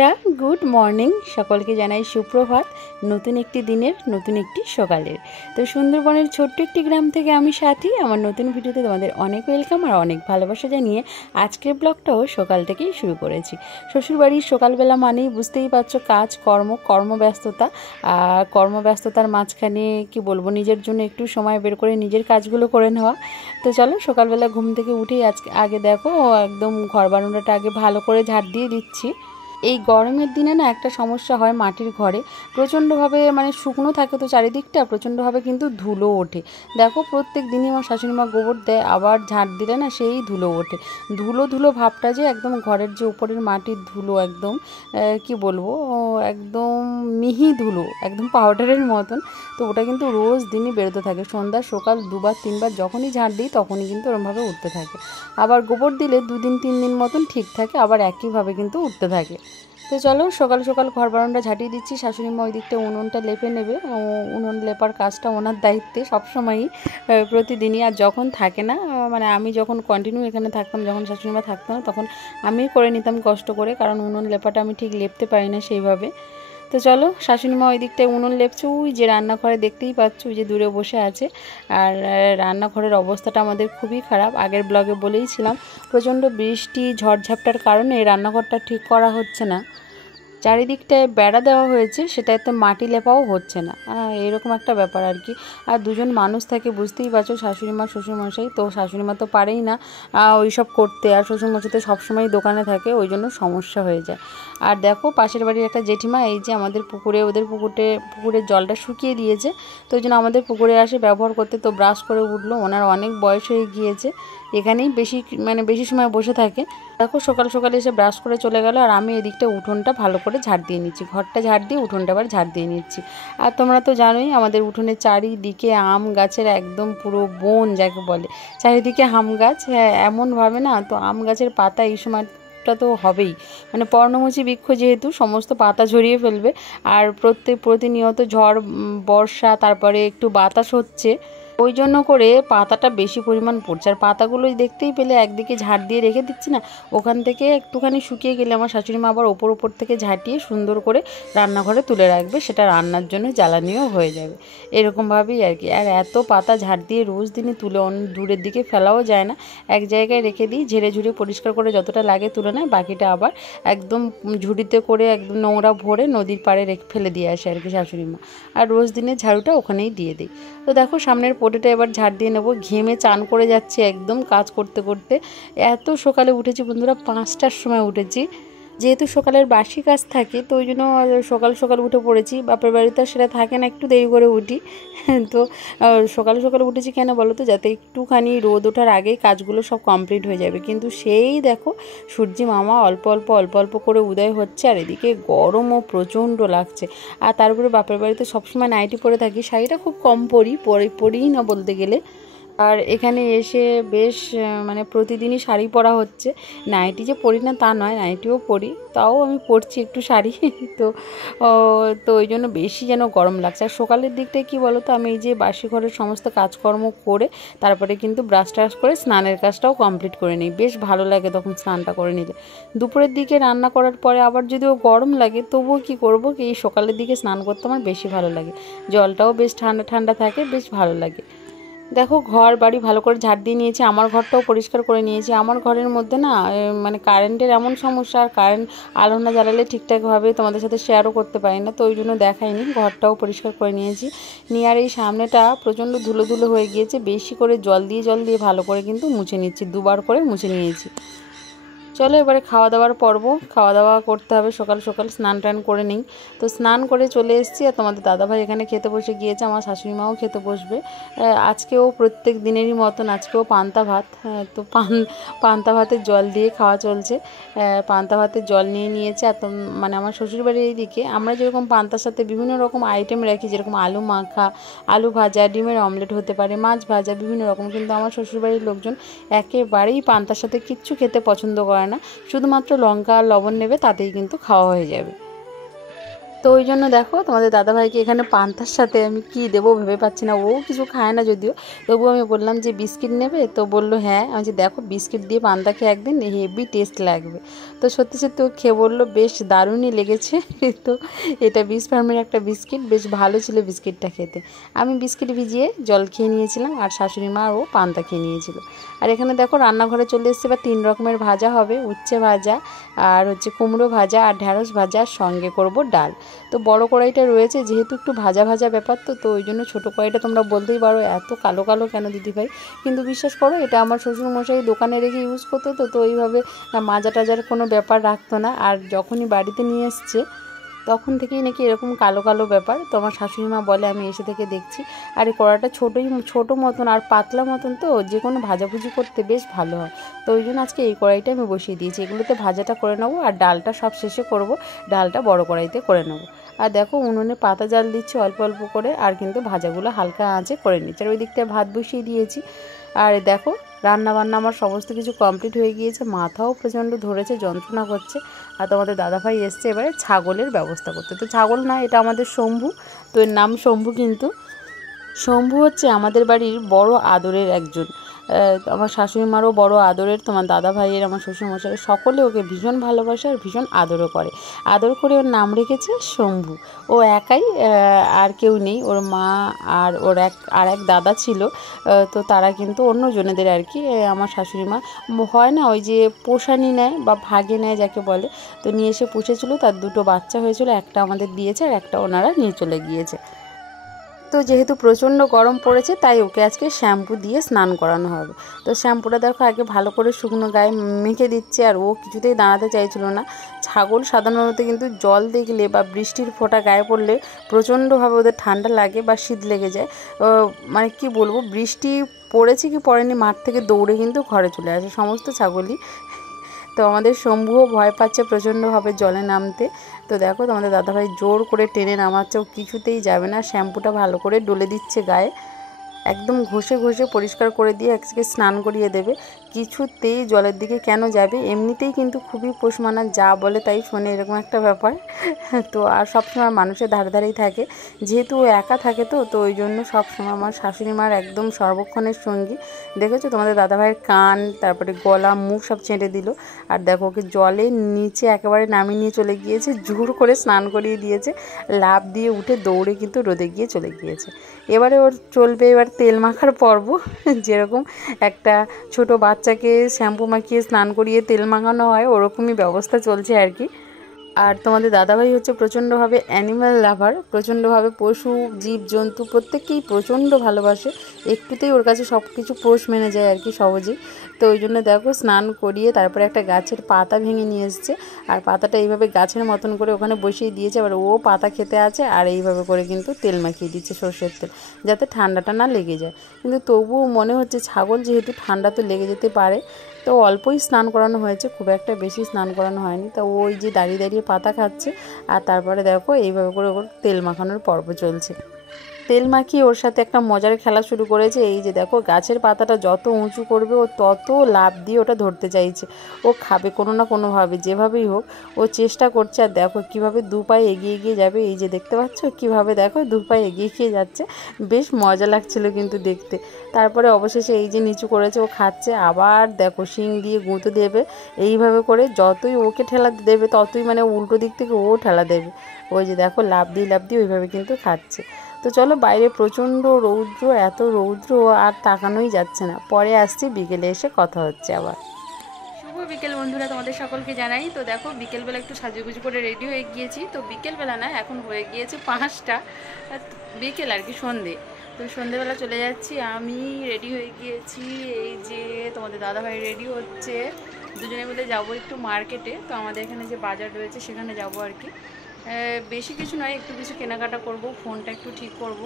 বন্ধুরা good morning, সকলকে জানাই সুপ্রভাত। নতুন একটি দিনের নতুন একটি সকালের। তো সুন্দরবনের ছোট্ট একটি গ্রাম থেকে আমি সাথী। আমার নতুন ভিডিওতে তোমাদের অনেক ওয়েলকাম আর অনেক ভালোবাসা জানিয়ে আজকের ব্লগটাও সকাল থেকেই শুরু করেছি। শ্বশুরবাড়ির সকালবেলা মানেই বুঝতেই পারছো কাজ কর্মব্যস্ততা। আর কর্মব্যস্ততার মাঝখানে কি বলবো, নিজের জন্য একটু সময় বের করে নিজের কাজগুলো করে নেওয়া। তো চলো, সকালবেলা ঘুম থেকে উঠেই আগে দেখো একদম ঘর বারান্দাটা আগে ভালো করে ঝাড় দিয়ে দিচ্ছি। এই গরমের দিনে না একটা সমস্যা হয়, মাটির ঘরে প্রচণ্ডভাবে শুকনো থাকে তো চারিদিকটা, প্রচণ্ডভাবে কিন্তু ধুলো ওঠে। দেখো প্রত্যেক দিনই আমার শাশুড়িমা গোবর দেয়, আবার ঝাড় দিলে না সেই ধুলো ওঠে। ধুলো ভাবটা যে একদম ঘরের যে উপরের মাটির ধুলো, একদম কি বলবো, একদম মিহি ধুলো, একদম পাউডারের মতন। তো ওটা কিন্তু রোজ দিনই বেরোতে থাকে, সন্ধ্যা সকাল দুবার তিনবার যখনই ঝাড় দিই তখনই কিন্তু ওরমভাবে উঠতে থাকে। আবার গোবর দিলে 2-3 দিন মতন ঠিক থাকে, আবার একইভাবে কিন্তু উঠতে থাকে। তো চলো, সকাল সকাল ঘর বারান্দা ঝাঁটিয়ে দিচ্ছি। শাশুড়িমা ওই দিকটা উনুনটা লেপে নেবে, উনুন লেপার কাজটা ওনার দায়িত্বে সবসময়ই, প্রতিদিনই। আর যখন থাকে না, আমি যখন কন্টিনিউ এখানে থাকতাম, যখন শাশুড়িমা থাকতো না, তখন আমিই করে নিতাম কষ্ট করে, কারণ উনুন লেপাটা আমি ঠিক লেপতে পারি না সেইভাবে। তো চলো, শাশুড়িমা ওই দিকটায় উনুন লেপছে, ওই যে রান্নাঘরে দেখতেই পাচ্ছ, ওই যে দূরে বসে আছে। আর রান্নাঘরের অবস্থাটা আমাদের খুবই খারাপ, আগের ব্লগে বলেইছিলাম। প্রচণ্ড বৃষ্টি ঝড়ঝাপটার কারণে রান্নাঘরটা ঠিক করা হচ্ছে না। চারিদিকটায় বেড়া দেওয়া হয়েছে, সেটাতে মাটি লেপাও হচ্ছে না, এরকম একটা ব্যাপার আর কি। আর দুজন মানুষ থাকে, বুঝতেই পারছো, শাশুড়িমা শ্বশুরমশাই। তো শাশুড়িমা তো পারেই না ওই সব করতে, আর শ্বশুরমশাই তো সবসময় দোকানে থাকে, ওই জন্য সমস্যা হয়ে যায়। আর দেখো পাশের বাড়ির একটা জেঠিমা, এই যে আমাদের ওদের পুকুরের জলটা শুকিয়ে দিয়েছে, তো ওই জন্য আমাদের পুকুরে আসে ব্যবহার করতে। তো ব্রাশ করে উঠলো, ওনার অনেক বয়স হয়ে গিয়েছে, এখানেই বেশি সময় বসে থাকে। দেখো সকাল সকালে এসে ব্রাশ করে চলে গেল, আর আমি এদিকটা উঠোনটা ভালো করে ঝাড় দিয়ে নিচ্ছি, ঘরটা ঝাড় দিয়ে উঠোনটা আবার ঝাড় দিয়ে নিচ্ছি। আর তোমরা তো জানোই আমাদের উঠোনের চারিদিকে আম গাছের একদম পুরো বন যাকে বলে, চারিদিকে আম গাছ। হ্যাঁ, এমনভাবে না, তো আম গাছের পাতা এই সময়টা তো হবেই, পর্ণমোচী বৃক্ষ যেহেতু, সমস্ত পাতা ঝরিয়ে ফেলবে। আর প্রতিনিয়ত ঝড় বর্ষা, তারপরে একটু বাতাস হচ্ছে, ওই জন্য করে পাতাটা বেশি পরিমাণ পড়ছে। আর পাতাগুলো দেখতেই পেলে একদিকে ঝাড় দিয়ে রেখে দিচ্ছি না, ওখান থেকে একটুখানি শুকিয়ে গেলে আমার শাশুড়িমা আবার ওপর থেকে ঝাঁটিয়ে সুন্দর করে রান্নাঘরে তুলে রাখবে, সেটা রান্নার জন্য জ্বালানিও হয়ে যাবে, এরকমভাবেই আর কি। আর এত পাতা ঝাড় দিয়ে রোজ দিনই তুলে দূরের দিকে ফেলাও যায় না, এক জায়গায় রেখে দিই, ঝেড়ে পরিষ্কার করে যতটা লাগে তুলে নেয়, বাকিটা আবার একদম ঝুড়িতে করে একদম নোংরা ভরে নদীর পাড়ে ফেলে দিয়ে আসে আর কি শাশুড়িমা। আর রোজ দিনের ঝাড়ুটা ওখানেই দিয়ে দিই। তো দেখো সামনের পোটেটা এবার ঝাড় দিয়ে নেবো, ঘেমে চান করে যাচ্ছে একদম কাজ করতে করতে। এত সকালে উঠেছি বন্ধুরা, 5টার সময় উঠেছি, যেহেতু সকালের বাসি কাজ থাকে, তো ওই জন্য সকাল উঠে পড়েছি। বাপের বাড়িতে সেটা থাকে না, একটু দেরি করে উঠি। তো সকালে উঠেছি কেন বলো তো, যাতে একটুখানি রোদ ওঠার আগেই কাজগুলো সব কমপ্লিট হয়ে যাবে। কিন্তু সেই দেখো সূর্যি মামা অল্প অল্প করে উদয় হচ্ছে, আর এদিকে গরমও প্রচণ্ড লাগছে। আর তার উপরে বাপের বাড়িতে সবসময় নাইটি পরে থাকি, শাড়িটা খুব কম পরিই না বলতে গেলে। আর এখানে এসে বেশ প্রতিদিনই শাড়ি পরা হচ্ছে, নাইটি যে পরি না তা নয়, নাইটিও পরি, তাও আমি পরছি একটু শাড়ি। তো তো ওই জন্য বেশি যেন গরম লাগছে। আর সকালের দিকটায় কী বলো তো, আমি এই যে বাসি ঘরের সমস্ত কাজকর্ম করে তারপরে কিন্তু ব্রাশ ট্রাশ করে স্নানের কাজটাও কমপ্লিট করে নিই, বেশ ভালো লাগে তখন স্নানটা করে নিলে। দুপুরের দিকে রান্না করার পরে আবার যদিও গরম লাগে, তবুও কী করবো, এই সকালের দিকে স্নান করতে আমার বেশি ভালো লাগে, জলটাও বেশ ঠান্ডা থাকে, বেশ ভালো লাগে। দেখো ঘর বাড়ি ভালো করে ঝাড় দিয়ে নিয়েছি, আমার ঘরটাও পরিষ্কার করে নিয়েছি। আমার ঘরের মধ্যে না কারেন্টের এমন সমস্যা, আর কারেন্ট আলো না জ্বালালে ঠিকঠাকভাবে তোমাদের সাথে শেয়ারও করতে পারি না, তো ওই জন্য দেখাইনি। ঘরটাও পরিষ্কার করে নিয়েছি নিয়ে, আর এই সামনেটা প্রচণ্ড ধুলো হয়ে গিয়েছে, বেশি করে জল দিয়ে ভালো করে কিন্তু মুছে নিচ্ছি, 2বার করে মুছে নিয়েছি। চলো এবারে খাওয়া দাওয়া করতে হবে, সকাল স্নান টান করে নিই। তো স্নান করে চলে এসেছি, আর তোমাদের দাদাভাই এখানে খেতে বসে গিয়েছে, আমার শাশুড়িমাও খেতে বসবে। আজকেও প্রত্যেক দিনেরই মতন আজকেও পান্তা ভাত, তো পান্তা ভাতের জল দিয়ে খাওয়া চলছে। পান্তা ভাতের জল নিয়েছে। আর আমার শ্বশুরবাড়ির এইদিকে আমরা যেরকম পান্তার সাথে বিভিন্ন রকম আইটেম রাখি, যেরকম আলু মাখা, আলু ভাজা, ডিমের অমলেট হতে পারে, মাছ ভাজা, বিভিন্ন রকম, কিন্তু আমার শ্বশুরবাড়ির লোকজন একেবারেই পান্তার সাথে কিচ্ছু খেতে পছন্দ করে না, শুধুমাত্র লঙ্কা আর লবণ নেবে, তাতেই কিন্তু খাওয়া হয়ে যাবে। তো ওই জন্য দেখো তোমাদের দাদাভাইকে এখানে পান্তার সাথে আমি কি দেবো ভেবে পাচ্ছি না। ও কিছু খায় না যদিও, তবুও আমি বললাম যে বিস্কিট নেবে, তো বললো হ্যাঁ। আমি যে দেখো বিস্কিট দিয়ে পান্তা খেয়ে একদিন হেভি টেস্ট লাগবে। তো সত্যি সত্যি ও খেয়ে বললো বেশ দারুণই লেগেছে। তো এটা বিস ফার্মের একটা বিস্কিট, বেশ ভালো ছিল বিস্কিটটা খেতে। আমি বিস্কিট ভিজিয়ে জল খেয়ে নিয়েছিলাম, আর শাশুড়ি মা ও পান্তা খেয়ে নিয়েছিল। আর এখানে দেখো রান্নাঘরে চলে এসছে, বা 3 রকমের ভাজা হবে, উচ্ছে ভাজা আর হচ্ছে কুমড়ো ভাজা আর ঢ্যাঁড়স ভাজা, সঙ্গে করব ডাল। তো বড় কড়াইটা রয়েছে, যেহেতু একটু ভাজা ভাজা ব্যাপার, তো ওই জন্য ছোটো কড়াইটা তোমরা বলতেই পারো এত কালো কালো কেন দিদিভাই, কিন্তু বিশ্বাস করো এটা আমার শ্বশুরমশাই দোকানে রেখে ইউজ করতো। তো এইভাবে মাজা টাজার কোনো ব্যাপার রাখতো না, আর যখনই বাড়িতে নিয়ে এসছে তখন থেকেই নাকি এরকম কালো কালো ব্যাপার। তো আমার শাশুড়ি মা বলে, আমি এসে থেকে দেখছি। আর এই কড়াটা ছোটো মতন আর পাতলা মতন, তো যে কোনো ভাজাভুজি করতে বেশ ভালো হয়। তো ওই জন্য আজকে এই কড়াইটা আমি বসিয়ে দিয়েছি। এগুলোতে ভাজাটা করে নেবো, আর ডালটা সব শেষে করব। ডালটা বড় কড়াইতে করে নেবো। আর দেখো উনুনে পাতা জাল দিচ্ছি অল্প অল্প করে, আর কিন্তু ভাজাগুলো হালকা আঁচে করে নিচ্ছি। আর ওই দিকটা ভাত বসিয়ে দিয়েছি। আর দেখো রান্না বান্না আমার সমস্ত কিছু কমপ্লিট হয়ে গিয়েছে। মাথাও প্রচণ্ড ধরেছে, যন্ত্রণা করছে। আর তোমাদের দাদাভাই এসছে এবারে ছাগলের ব্যবস্থা করতে। তো ছাগল না, এটা আমাদের শম্ভু। তো এর নাম শম্ভু, কিন্তু শম্ভু হচ্ছে আমাদের বাড়ির বড় আদরের একজন। আমার শাশুড়ি মারও বড় আদরের, তোমার দাদা ভাইয়ের, আমার শ্বশুরমশাই, সকলে ওকে ভীষণ ভালোবাসে আর ভীষণ আদরও করে। আদর করে ওর নাম রেখেছে শম্ভু। ও একাই, আর কেউ নেই। ওর মা আর ওর এক দাদা ছিল, তো তারা কিন্তু অন্য জনেদের আর কি। আমার শাশুড়ি মা হয় না ওই যে পোষানি নেয় বা ভাগে নেয় যাকে বলে, তো নিয়ে এসে পুষেছিল। তার 2টো বাচ্চা হয়েছিল, একটা আমাদের দিয়েছে আর একটা ওনারা নিয়ে চলে গিয়েছে। তো যেহেতু প্রচণ্ড গরম পড়েছে, তাই ওকে আজকে শ্যাম্পু দিয়ে স্নান করানো হবে। তো শ্যাম্পুটা দেখো আগে ভালো করে শুকনো গায়ে মেখে দিচ্ছে, আর ও কিছুতেই দাঁড়াতে চাইছিল না। ছাগল সাধারণত কিন্তু জল দেখলে বা বৃষ্টির ফোঁটা গায়ে পড়লে প্রচণ্ডভাবে ওদের ঠান্ডা লাগে বা শীত লেগে যায়। মানে কি বলবো, বৃষ্টি পড়েছে কি পড়েনি, মাঠ থেকে দৌড়ে কিন্তু ঘরে চলে আসে সমস্ত ছাগলই। তো আমাদের শম্ভুও ভয় পাচ্ছে প্রচণ্ডভাবে জলে নামতে। তো দেখো তোমাদের দাদাভাই জোর করে টেনে নামাচ্ছে, ও কিছুতেই যাবে না। শ্যাম্পুটা ভালো করে ডলে দিচ্ছে গায়ে, একদম ঘষে ঘষে পরিষ্কার করে দিয়ে আজকে স্নান করিয়ে দেবে। কিছুতেই জলের দিকে কেন যাবে, এমনিতেই কিন্তু খুবই পোষ মানা, যা বলে তাই শোনে, এরকম একটা ব্যাপার। তো আর সবসময় মানুষের ধারে ধারেই থাকে, যেহেতু ও একা থাকে। তো ওই জন্য সবসময় আমার শাশুড়ি মার একদম সর্বক্ষণের সঙ্গী। দেখেছো তোমাদের দাদাভাইয়ের কান, তারপরে গলা, মুখ সব চেঁটে দিল। আর দেখো ওকে জলের নিচে একেবারে নামিয়ে নিয়ে চলে গিয়েছে, জোর করে স্নান করিয়ে দিয়েছে। লাফ দিয়ে উঠে দৌড়ে কিন্তু রোদে গিয়ে চলে গিয়েছে। এবারে ওর চলবে এবার তেল মাখার পর্ব। যেরকম একটা ছোট বাচ্চাকে শ্যাম্পু মাখিয়ে স্নান করিয়ে তেল মাখানো হয়, ওরকমই ব্যবস্থা চলছে আর কি। আর তোমাদের দাদাভাই হচ্ছে প্রচণ্ডভাবে অ্যানিম্যাল লাভার, প্রচণ্ডভাবে পশু জীবজন্তু প্রত্যেককেই প্রচণ্ড ভালোবাসে। একটুতেই ওর কাছে সব কিছু পোষ মেনে যায় আর কি সহজেই। তো ওই জন্য দেখো স্নান করিয়ে তারপরে একটা গাছের পাতা ভেঙে নিয়ে এসছে, আর পাতাটা এইভাবে গাছের মতন করে ওখানে বসিয়ে দিয়েছে। আবার ও পাতা খেতে আছে, আর এইভাবে করে কিন্তু তেল মাখিয়ে দিচ্ছে, সর্ষের তেল, যাতে ঠান্ডাটা না লেগে যায়। কিন্তু তবুও মনে হচ্ছে ছাগল যেহেতু ঠান্ডা তো লেগে যেতে পারে, তো অল্পই স্নান করানো হয়েছে, খুব একটা বেশি স্নান করানো হয়নি। তো ওই যে দাঁড়িয়ে দাঁড়িয়ে পাতা খাচ্ছে, আর তারপরে দেখো এইভাবে করে ওর তেল মাখানোর পর্ব চলছে। তেল মাখিয়ে ওর সাথে একটা মজার খেলা শুরু করেছে। এই যে দেখো গাছের পাতাটা যত উঁচু করবে ও তত লাফ দিয়ে ওটা ধরতে চাইছে। ও খাবে কোনো না কোনোভাবে, যেভাবেই হোক ও চেষ্টা করছে। আর দেখো কীভাবে 2 পায়ে এগিয়ে এগিয়ে যাবে, এই যে দেখতে পাচ্ছ কীভাবে দেখো 2 পায়ে এগিয়ে এগিয়ে যাচ্ছে, বেশ মজা লাগছিল কিন্তু দেখতে। তারপরে অবশেষে এই যে নিচু করেছে, ও খাচ্ছে। আবার দেখো শিং দিয়ে গুঁতো দেবে, এইভাবে করে যতই ওকে ঠেলা দেবে ততই মানে উল্টো দিক থেকে ও ঠেলা দেবে। ওই যে দেখো লাফ দিয়ে ওইভাবে কিন্তু খাচ্ছে। তো চলো, বাইরে প্রচণ্ড রৌদ্র, এত রৌদ্র আর তাকানোই যাচ্ছে না। পরে আসছি, বিকেলে এসে কথা হচ্ছে আবার। শুভ বিকেল বন্ধুরা, তোমাদের সকলকে জানাই। তো দেখো বিকেলবেলা একটু সাজুগুজু করে রেডি হয়ে গিয়েছি। তো বিকেলবেলা না, এখন হয়ে গিয়েছে 5টা বিকেল আর কি, সন্ধে। তো সন্ধেবেলা চলে যাচ্ছি, আমি রেডি হয়ে গিয়েছি। এই যে তোমাদের দাদাভাই রেডি হচ্ছে, দুজনে মিলে যাবো একটু মার্কেটে। তো আমাদের এখানে যে বাজার রয়েছে সেখানে যাবো আর কি। বেশি কিছু নয়, একটু কিছু কেনাকাটা করব, ফোনটা একটু ঠিক করব,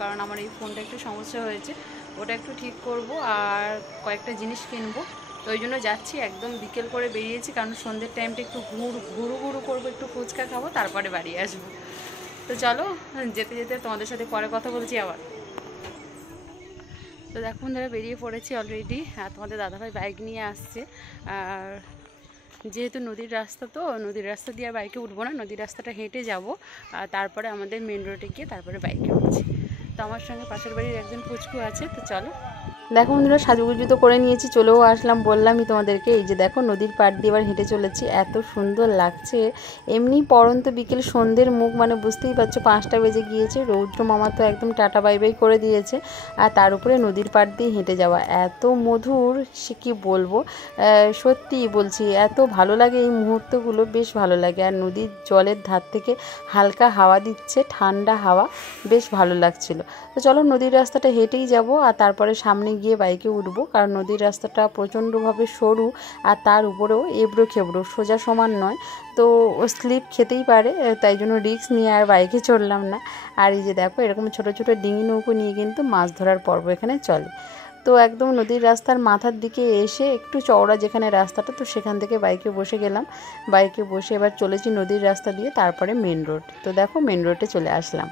কারণ আমার এই ফোনটা একটু সমস্যা হয়েছে, ওটা একটু ঠিক করব, আর কয়েকটা জিনিস কিনবো। তো ওই জন্য যাচ্ছি, একদম বিকেল করে বেরিয়েছি, কারণ সন্ধ্যের টাইমটা একটু ঘুরু করবো, একটু ফুচকা খাবো, তারপরে বাড়ি আসবো। তো চলো, যেতে যেতে তোমাদের সাথে পরে কথা বলছি আবার। তো দেখুন ধরে বেরিয়ে পড়েছি অলরেডি। আর তোমাদের দাদাভাই বাইক নিয়ে আসছে, আর যেহেতু নদীর রাস্তা, তো নদীর রাস্তা দিয়ে বাইকে উঠবো না, নদীর রাস্তাটা হেঁটে যাব, আর তারপরে আমাদের মেন রোডে গিয়ে তারপরে বাইকে উঠছি। তো আমার সঙ্গে পাশের বাড়ির একজন পুচকু আছে, তো চলো। দেখো বন্ধুরা, সাজুগুজু তো করে নিয়েছি, চলেও আসলাম, বললামই তোমাদেরকে। এই যে দেখো নদীর পাড় দিয়ে এবার হেঁটে চলেছি, এত সুন্দর লাগছে। এমনি পরন্ত বিকেল সন্ধ্যের মুখ, মানে বুঝতেই পারছো 5টা বেজে গিয়েছে। রৌদ্র মামা তো একদম টাটা বাই বাই করে দিয়েছে, আর তার উপরে নদীর পাড় দিয়ে হেঁটে যাওয়া এত মধুর, সে কি বলবো। সত্যি বলছি, এত ভালো লাগে এই মুহূর্তগুলো, বেশ ভালো লাগে। আর নদীর জলের ধার থেকে হালকা হাওয়া দিচ্ছে, ঠান্ডা হাওয়া, বেশ ভালো লাগছিল। তো চলো নদীর রাস্তাটা হেঁটেই যাব, আর তারপরে সামনে গিয়ে বাইকে উঠবো, কারণ নদীর রাস্তাটা প্রচণ্ডভাবে সরু, আর তার উপরেও এবড়ো খেবড়ো, সোজা সমান নয়, তো স্লিপ খেতেই পারে, তাই জন্য রিস্ক নিয়ে আর বাইকে চড়লাম না। আর এই যে দেখো এরকম ছোট ছোট ডিঙি নৌকো নিয়ে কিন্তু মাছ ধরার পর্ব এখানে চলে। তো একদম নদীর রাস্তার মাথার দিকে এসে একটু চওড়া যেখানে রাস্তাটা, তো সেখান থেকে বাইকে বসে গেলাম। বাইকে বসে এবার চলেছি নদীর রাস্তা দিয়ে, তারপরে মেন রোড। তো দেখো মেন রোডে চলে আসলাম।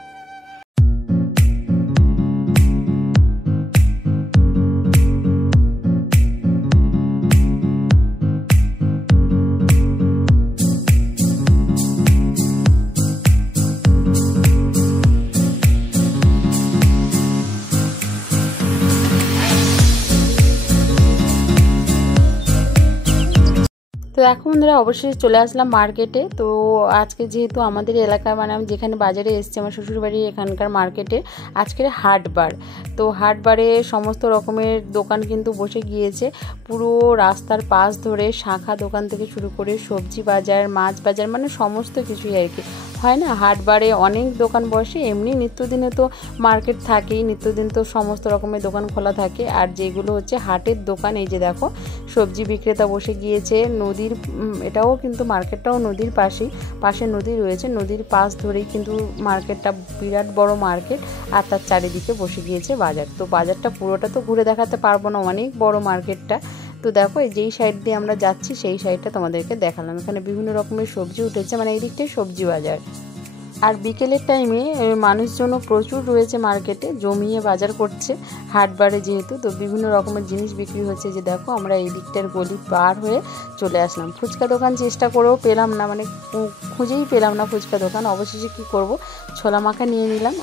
তো এখন বন্ধুরা অবশ্যই চলে আসলাম মার্কেটে। তো আজকে যেহেতু আমাদের এলাকায়, মানে আমি যেখানে বাজারে এসেছি, আমার শ্বশুরবাড়ি এখানকার মার্কেটে আজকের হাটবার। তো হাটবারে সমস্ত রকমের দোকান কিন্তু বসে গিয়েছে, পুরো রাস্তার পাশ ধরে, শাখা দোকান থেকে শুরু করে সবজি বাজার, মাছ বাজার, মানে সমস্ত কিছুই আর কি হয় না। হাটবারে অনেক দোকান বসে, এমনি নিত্যদিনে তো মার্কেট থাকেই, নিত্যদিন তো সমস্ত রকমের দোকান খোলা থাকে। আর যেগুলো হচ্ছে হাটের দোকান, এই যে দেখো সবজি বিক্রেতা বসে গিয়েছে। নদীর এটাও কিন্তু মার্কেটটাও নদীর পাশে নদী রয়েছে, নদীর পাশ ধরেই কিন্তু মার্কেটটা, বিরাট বড় মার্কেট, আর তার চারিদিকে বসে গিয়েছে বাজার। তো বাজারটা পুরোটা তো ঘুরে দেখাতে পারবো না, অনেক বড় মার্কেটটা। তো দেখো যেই সাইড দিয়ে আমরা যাচ্ছি সেই সাইডটা তোমাদেরকে দেখালাম। এখানে বিভিন্ন রকমের সবজি উঠেছে, মানে এই দিকটাই সবজি বাজার। আর বিকেলের টাইমে মানুষজনও প্রচুর রয়েছে মার্কেটে, জমিয়ে বাজার করছে হাটবারে যেহেতু, তো বিভিন্ন রকমের জিনিস বিক্রি হচ্ছে। যে দেখো আমরা এই দিকটার গলি পার হয়ে চলে আসলাম। ফুচকা দোকান চেষ্টা করেও পেলাম না, মানে খুঁজেই পেলাম না ফুচকা দোকান। অবশেষে কী করব, ছোলা মাখা নিয়ে নিলাম।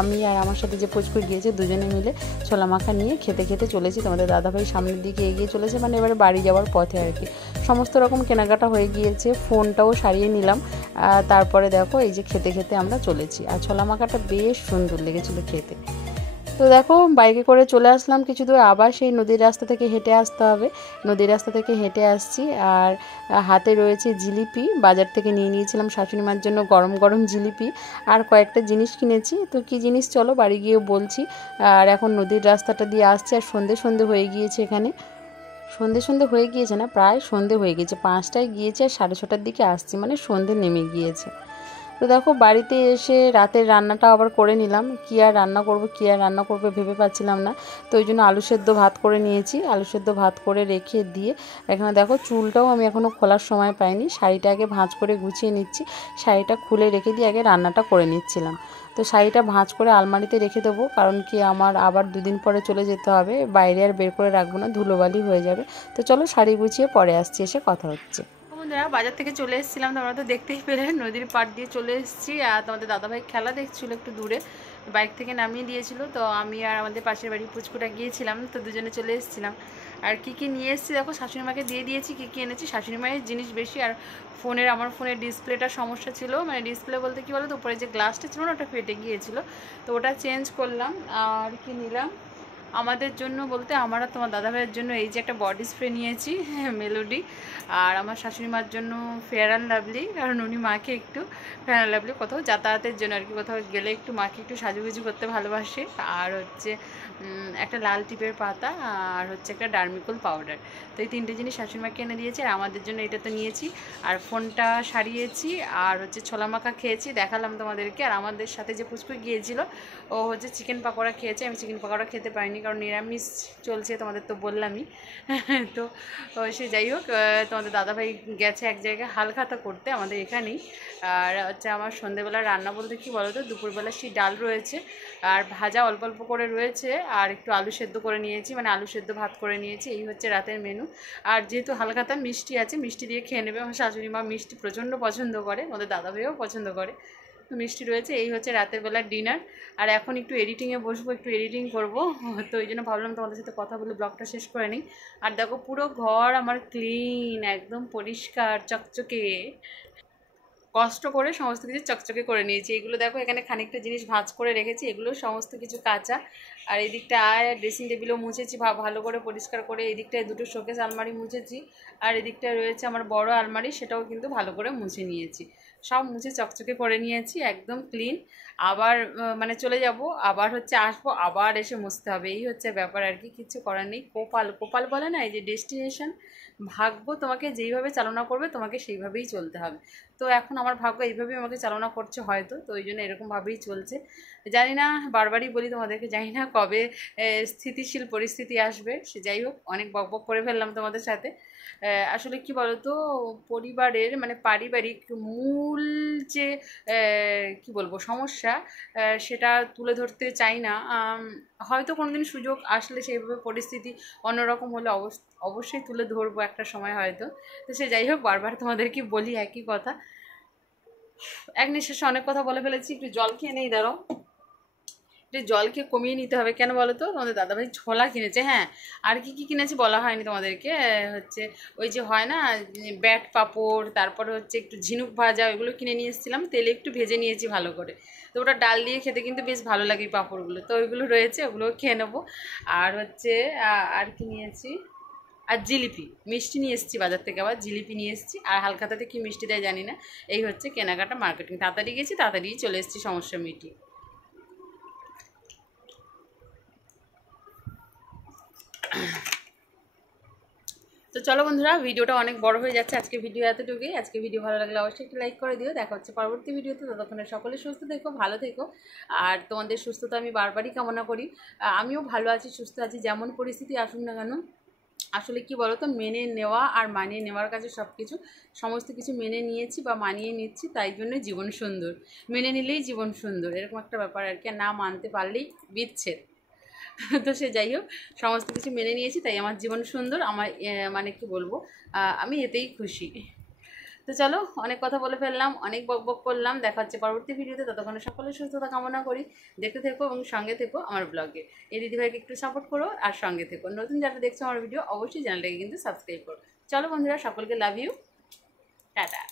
আমি আর আমার সাথে যে পুচকু গিয়েছে, দুজনে মিলে ছোলা মাখা নিয়ে খেতে খেতে চলেছি। তোমাদের দাদাভাই সামনের দিকে এগিয়ে চলেছে, মানে এবারে বাড়ি যাওয়ার পথে আর কি। সমস্ত রকম কেনাকাটা হয়ে গিয়েছে, ফোনটাও সারিয়ে নিলাম। তারপরে দেখো এই যে খেতে খেতে আমরা চলেছি। আর ছোলা মাখাটা বেশ সুন্দর লেগেছিলো খেতে। তো দেখো বাইকে করে চলে আসলাম কিছু দূর, আবার সেই নদীর রাস্তা থেকে হেঁটে আসতে হবে। নদীর রাস্তা থেকে হেঁটে আসছি, আর হাতে রয়েছে জিলিপি, বাজার থেকে নিয়ে নিয়েছিলাম শাশুড়ি মার জন্য গরম গরম জিলিপি, আর কয়েকটা জিনিস কিনেছি। তো কী জিনিস চলো বাড়ি গিয়ে বলছি। আর এখন নদীর রাস্তাটা দিয়ে আসছি, আর সন্ধে সন্ধে হয়ে গিয়েছে এখানে। সন্ধে হয়ে গিয়েছে না, প্রায় সন্ধে হয়ে গিয়েছে, 5টায় গিয়েছে আর 6:30টার দিকে আসছি, মানে সন্ধে নেমে গিয়েছে। তো দেখো বাড়িতে এসে রাতের রান্নাটা আবার করে নিলাম। কী আর রান্না করবো ভেবে পাচ্ছিলাম না। তো ওই জন্য আলু সেদ্ধ ভাত করে নিয়েছি। আলু সেদ্ধ ভাত করে রেখে দিয়ে এখানে দেখো চুলটাও আমি এখনও খোলার সময় পাইনি, শাড়িটা আগে ভাঁজ করে গুছিয়ে নিচ্ছি। শাড়িটা খুলে রেখে দিয়ে আগে রান্নাটা করে নিচ্ছিলাম। তো শাড়িটা ভাঁজ করে আলমারিতে রেখে দেবো, কারণ কি আমার আবার 2 দিন পরে চলে যেতে হবে, বাইরে আর বের করে রাখবো না, ধুলোবালি হয়ে যাবে। তো চলো শাড়ি গুছিয়ে পরে আসছি, এসে কথা হচ্ছে। বন্ধুরা বাজার থেকে চলে এসেছিলাম, তোমরা তো দেখতেই পেলে, নদীর পাড় দিয়ে চলে এসেছি। আর তোমাদের দাদাভাই খেলা দেখছিল একটু দূরে, বাইক থেকে নামিয়ে দিয়েছিল। তো আমি আর আমাদের পাশের বাড়ি পুচকুটা গিয়েছিলাম, তো দুজনে চলে এসেছিলাম। আর কী কী নিয়ে এসেছি দেখো, শাশুড়ি মাকে দিয়ে দিয়েছি কী কী এনেছি। শাশুড়ি মায়ের জিনিস বেশি, আর আমার ফোনের ডিসপ্লেটার সমস্যা ছিল, মানে ডিসপ্লে বলতে কী বলো তো, উপরে যে গ্লাসটা ছিল না ওটা ফেটে গিয়েছিল, তো ওটা চেঞ্জ করলাম। আর কি নিলাম আমাদের জন্য বলতে, আমার আর তোমার দাদাভাইয়ের জন্য এই যে একটা বডি স্প্রে নিয়েছি, মেলোডি। আর আমার শাশুড়ি মার জন্য ফেয়ার অ্যান্ড লাভলি, কারণ উনি মাকে একটু ফেয়ার অ্যান্ড লাভলি কোথাও যাতায়াতের জন্য আর কি, কোথাও গেলে একটু মাকে একটু সাজুগুজু করতে ভালোবাসে। আর হচ্ছে একটা লাল টিপের পাতা, আর হচ্ছে একটা ডার্মিকল পাউডার। তো এই 3টে জিনিস শাশুড়ি মাকে এনে দিয়েছি, আর আমাদের জন্য এটা তো নিয়েছি। আর ফোনটা সারিয়েছি, আর হচ্ছে ছোলা মাখা খেয়েছি, দেখালাম তোমাদেরকে। আর আমাদের সাথে যে পুচকু গিয়েছিল ও হচ্ছে চিকেন পাকোড়া খেয়েছে, আমি চিকেন পাকোড়া খেতে পারিনি, কারণ নিরামিষ চলছে, তোমাদের তো বললামই। তো সে যাই হোক, তোমাদের দাদাভাই গেছে এক জায়গায় হালখাতা করতে আমাদের এখানেই। আর হচ্ছে আমার সন্ধেবেলা রান্না বলতে কী বলো তো, দুপুরবেলা সেই ডাল রয়েছে, আর ভাজা অল্প অল্প করে রয়েছে, আর একটু আলু সেদ্ধ করে নিয়েছি, মানে আলু সেদ্ধ ভাত করে নিয়েছি। এই হচ্ছে রাতের মেনু। আর যেহেতু হালখাতা মিষ্টি আছে, মিষ্টি দিয়ে খেয়ে নেবে। আমার শাশুড়ি মা মিষ্টি প্রচণ্ড পছন্দ করে, আমাদের দাদা ভাইও পছন্দ করে, তো মিষ্টি রয়েছে। এই হচ্ছে রাতের বেলার ডিনার। আর এখন একটু এডিটিংয়ে বসবো, একটু এডিটিং করব, তো এই জন্য ভাবলাম তোমাদের সাথে কথা বলে ব্লগটা শেষ করে নিই। আর দেখো পুরো ঘর আমার ক্লিন, একদম পরিষ্কার চকচকে, কষ্ট করে সমস্ত কিছু চকচকে করে নিয়েছি। এগুলো দেখো এখানে খানিকটা জিনিস ভাঁজ করে রেখেছি, এগুলো সমস্ত কিছু কাঁচা। আর এই দিকটায় ড্রেসিং টেবিলও মুছেছি ভালো করে পরিষ্কার করে। এই দিকটায় দুটো শোকেস আলমারি মুছেছি, আর এদিকটায় রয়েছে আমার বড় আলমারি, সেটাও কিন্তু ভালো করে মুছে নিয়েছি। সব মুছে চকচকে করে নিয়েছি, একদম ক্লিন। আবার মানে চলে যাব, আবার হচ্ছে আসবো, আবার এসে মুছতে হবে, এই হচ্ছে ব্যাপার আর কি। কিচ্ছু করার নেই। কপাল কপাল বলে না, এই যে ডেস্টিনেশন, ভাগ্য তোমাকে যেইভাবে চালনা করবে তোমাকে সেইভাবেই চলতে হবে। তো এখন আমার ভাগ্য এইভাবেই আমাকে চালনা করছে হয়তো, তো ওই জন্য এরকমভাবেই চলছে। জানি না, বারবারই বলি তোমাদেরকে, জানি না কবে স্থিতিশীল পরিস্থিতি আসবে। সে যাই হোক, অনেক বকবক করে ফেললাম তোমাদের সাথে। আসলে কি বলতো, পরিবারের মানে পারিবারিক মূল যে কি বলবো সমস্যা, সেটা তুলে ধরতে চাই না। হয়তো কোনোদিন সুযোগ আসলে সেইভাবে পরিস্থিতি অন্যরকম হলে অবশ্যই তুলে ধরবো একটা সময় হয়তো। তো সে যাই হোক, বারবার তোমাদেরকে বলি একই কথা। এক নিঃশ্বাসে অনেক কথা বলে ফেলেছি, একটু জল খেয়ে নেই, দাঁড়াও। একটু জলকে কমিয়ে নিতে হবে। কেন বলো তো, তোমাদের দাদাভাই ছোলা কিনেছে। হ্যাঁ, আর কি কি কিনেছি বলা হয়নি তোমাদেরকে। হচ্ছে ওই যে হয় না ব্যাট পাঁপড়, তারপরে হচ্ছে একটু ঝিনুক ভাজা, ওইগুলো কিনে নিয়ে এসেছিলাম, তেলে একটু ভেজে নিয়েছি ভালো করে। তো ওটা ডাল দিয়ে খেতে কিন্তু বেশ ভালো লাগে এই পাঁপড়গুলো, তো ওইগুলো রয়েছে, ওগুলোও খেয়ে নেবো। আর হচ্ছে আর কি নিয়েছি, আর জিলিপি মিষ্টি নিয়ে এসেছি বাজার থেকে, আবার জিলিপি নিয়ে এসেছি। আর হালখাতাতে কি মিষ্টি দেয় জানি না। এই হচ্ছে কেনাকাটা, মার্কেটিং। তাড়াতাড়ি গেছি, তাড়াতাড়ি চলে এসেছি, সমস্যা মিটিয়ে। তো চলো বন্ধুরা, ভিডিওটা অনেক বড় হয়ে যাচ্ছে, আজকে ভিডিও এতটুকুই। আজকে ভিডিও ভালো লাগলে অবশ্যই একটু লাইক করে দিও। দেখা হচ্ছে পরবর্তী ভিডিওতে, ততক্ষণে সকলে সুস্থ থেকো, ভালো থেকো। আর তোমাদের সুস্থতা আমি বারবারই কামনা করি। আমিও ভালো আছি, সুস্থ আছি, যেমন পরিস্থিতি আসুক না কেন। আসলে কি বলো তো, মেনে নেওয়া আর মানিয়ে নেওয়ার কাছে সব কিছু, সমস্ত কিছু মেনে নিয়েছি বা মানিয়ে নিচ্ছি, তাই জন্য জীবন সুন্দর। মেনে নিলেই জীবন সুন্দর, এরকম একটা ব্যাপার আর কি। না মানতে পারলেই বিচ্ছেদ। তো সে যাই হোক, সমস্ত কিছু মেনে নিয়েছি, তাই আমার জীবন সুন্দর। আমার মানে কি বলবো, আমি এতেই খুশি। তো চলো, অনেক কথা বলে ফেললাম, অনেক বকবক করলাম। দেখা হচ্ছে পরবর্তী ভিডিওতে, ততক্ষণে সকলের সুস্থতা কামনা করি। দেখতে থেকো এবং সঙ্গে থেকো আমার ব্লগে। এই দিদিভাইকে একটু সাপোর্ট করো আর সঙ্গে থেকো। নতুন যারা দেখছো আমার ভিডিও, অবশ্যই চ্যানেলটাকে কিন্তু সাবস্ক্রাইব করো। চলো বন্ধুরা, সকলকে লাভ ইউ, টাটা।